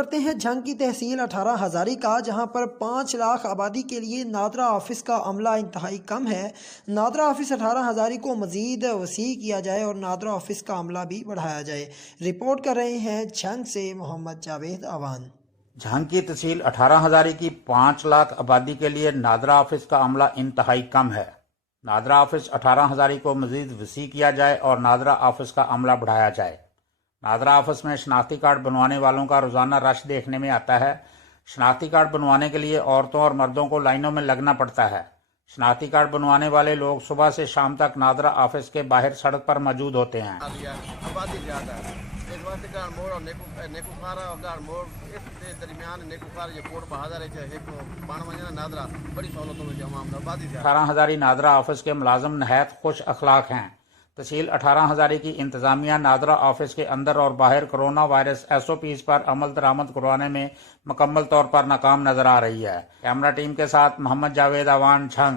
करते हैं झंग की तहसील 18 हज़ारी का, जहां पर 5 लाख आबादी के लिए नादरा ऑफिस का अमला इंतहाई कम है। नादरा ऑफिस 18 हज़ारी को मज़ीद वसी किया जाए और नादरा ऑफिस का अमला भी बढ़ाया जाए। रिपोर्ट कर रहे हैं झंग से मोहम्मद जावेद अवान। झंग की तहसील 18 हज़ारी की 5 लाख आबादी के लिए नादरा ऑफिस का अमला इंतहाई कम है। नादरा ऑफिस 18 हज़ारी को मज़ीद वसी किया जाए और नादरा ऑफिस का अमला बढ़ाया जाए। नादरा ऑफिस में शनाख्ती कार्ड बनवाने वालों का रोज़ाना रश देखने में आता है। शनाख्ती कार्ड बनवाने के लिए औरतों और मर्दों को लाइनों में लगना पड़ता है। शनाख्ती कार्ड बनवाने वाले लोग सुबह से शाम तक नादरा ऑफिस के बाहर सड़क पर मौजूद होते हैं। अठारह हज़ारी नादरा ऑफिस के मुलाजम नहायत खुश अखलाक हैं। तहसील 18 हज़ारी की इंतजामिया नादरा ऑफिस के अंदर और बाहर कोरोना वायरस SOPs पर अमल दरामद करवाने में मुकम्मल तौर पर नाकाम नजर आ रही है। कैमरा टीम के साथ मोहम्मद जावेद अवान, झंग।